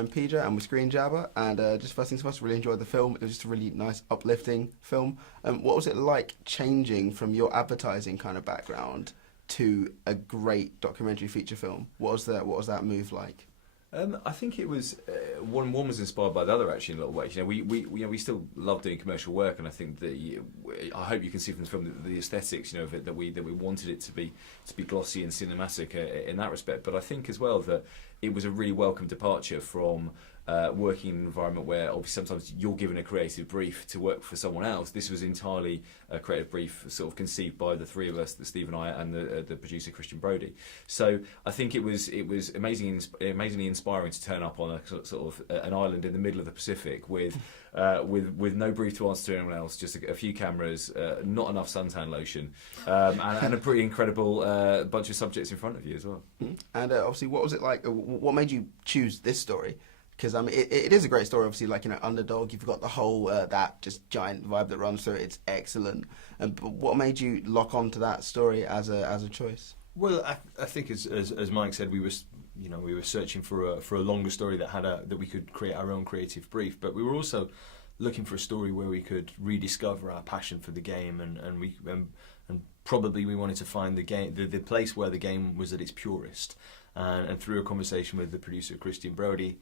I'm PJ. I'm with Screenjabber, and just first things first, really enjoyed the film. It was just a really nice, uplifting film. What was it like changing from your advertising kind of background to a great documentary feature film? What was that move like? I think it was one was inspired by the other actually in a lot of ways. We still love doing commercial work, and I think that I hope you can see from the film the aesthetics of it, that we wanted it to be glossy and cinematic in that respect. But I think as well that it was a really welcome departure from working in an environment where obviously sometimes you're given a creative brief to work for someone else. This was entirely a creative brief sort of conceived by the three of us, Steve and I, and the producer Christian Brody. So I think it was amazingly inspiring to turn up on a sort of an island in the middle of the Pacific with no brief to answer to anyone else, just a few cameras, not enough suntan lotion, and a pretty incredible bunch of subjects in front of you as well. And obviously, what was it like? What made you choose this story? Because I mean, it is a great story. Obviously, like underdog. You've got the whole that just giant vibe that runs through it. It's excellent. But what made you lock on to that story as a choice? Well, I think as Mike said, we were searching for a longer story that we could create our own creative brief. But we were also looking for a story where we could rediscover our passion for the game, and probably we wanted to find the place where the game was at its purest. And through a conversation with the producer Christian Brody,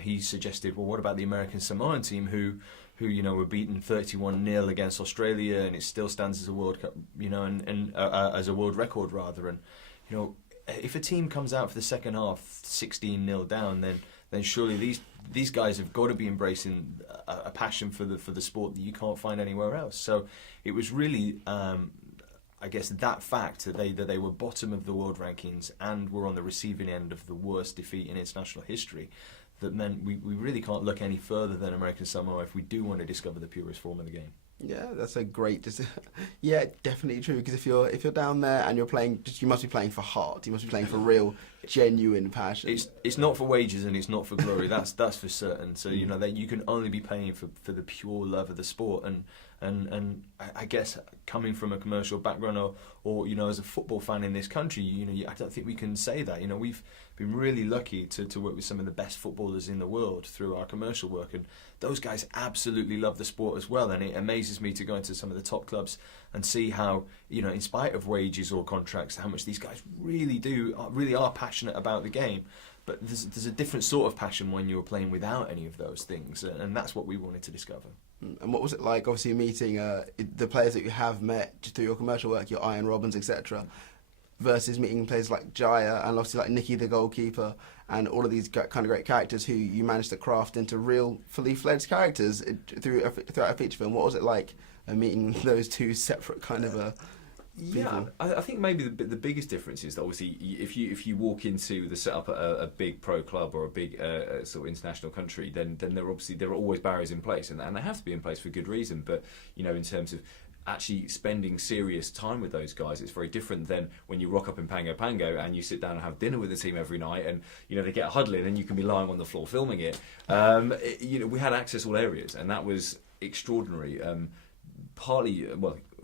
he suggested, well, what about the American Samoan team who were beaten 31-0 against Australia, and it still stands as a World Cup, and as a world record rather. And if a team comes out for the second half 16-0 down, then surely these guys have got to be embracing a passion for the sport that you can't find anywhere else. So it was really. I guess that fact that they were bottom of the world rankings and were on the receiving end of the worst defeat in international history, that meant we really can't look any further than American Samoa if we do want to discover the purest form of the game. Yeah, that's a great. Yeah, definitely true. Because if you're down there and you're playing, you must be playing for heart. You must be playing for real, genuine passion. It's not for wages and it's not for glory. That's for certain. So that you can only be paying for the pure love of the sport. And I guess coming from a commercial background or as a football fan in this country, I don't think we can say that. We've been really lucky to work with some of the best footballers in the world through our commercial work, and those guys absolutely love the sport as well. And it amazes me to go into some of the top clubs and see how, in spite of wages or contracts, how much these guys really are passionate about the game. But there's a different sort of passion when you're playing without any of those things, and that's what we wanted to discover. And what was it like, obviously, meeting the players that you have met through your commercial work, your Ian Robbins, etc., versus meeting players like Jaya and obviously like Nicky the goalkeeper and all of these kind of great characters who you managed to craft into real, fully fledged characters throughout a feature film? What was it like meeting those two separate kind of Yeah, I think maybe the biggest difference is that obviously if you walk into the setup at a big pro club or a big sort of international country, then there are always barriers in place, and they have to be in place for good reason. But in terms of actually spending serious time with those guys, it's very different than when you rock up in Pango Pango and you sit down and have dinner with the team every night, and they get a huddle in and you can be lying on the floor filming it. We had access all areas, and that was extraordinary. Partly,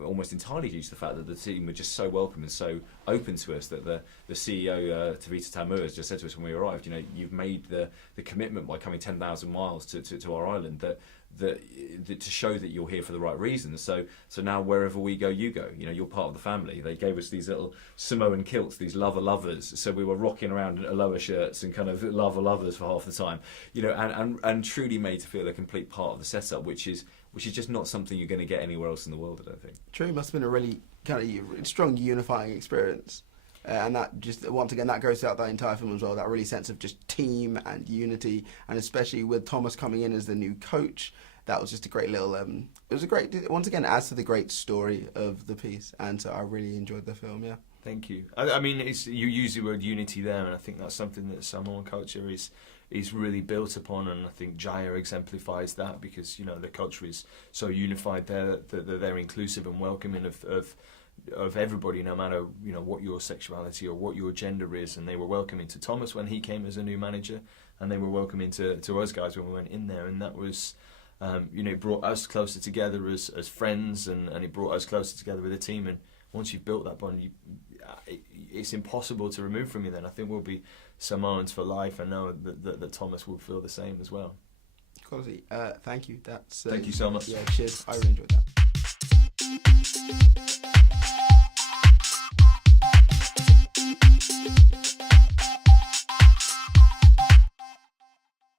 almost entirely due to the fact that the team were just so welcome and so open to us, that the CEO, Tavita Tamua, has just said to us when we arrived, you've made the commitment by coming 10,000 miles to our island that to show that you're here for the right reasons. So now wherever we go, you go. You're part of the family. They gave us these little Samoan kilts, these lovers. So we were rocking around in lower shirts and kind of lovers for half the time. And truly made to feel a complete part of the setup, which is just not something you're going to get anywhere else in the world, I don't think. True, it must have been a really kind of strong unifying experience. And that just, once again, that goes throughout that entire film as well, that really sense of just team and unity, and especially with Thomas coming in as the new coach, that was just a great little, it was a great, once again, adds to the great story of the piece, and so I really enjoyed the film, yeah. Thank you. I mean, you use the word unity there, and I think that's something that Samoan culture is really built upon, and I think Jaya exemplifies that, because the culture is so unified there that they're inclusive and welcoming of everybody, no matter what your sexuality or what your gender is. And they were welcoming to Thomas when he came as a new manager, and they were welcoming to us guys when we went in there, and that was it brought us closer together as friends, and it brought us closer together with the team. And once you've built that bond, it's impossible to remove from you, then I think we'll be Samoans for life. I know that Thomas will feel the same as well. Quality. Thank you. That's Thank you so much. Yeah, cheers. I really enjoyed that.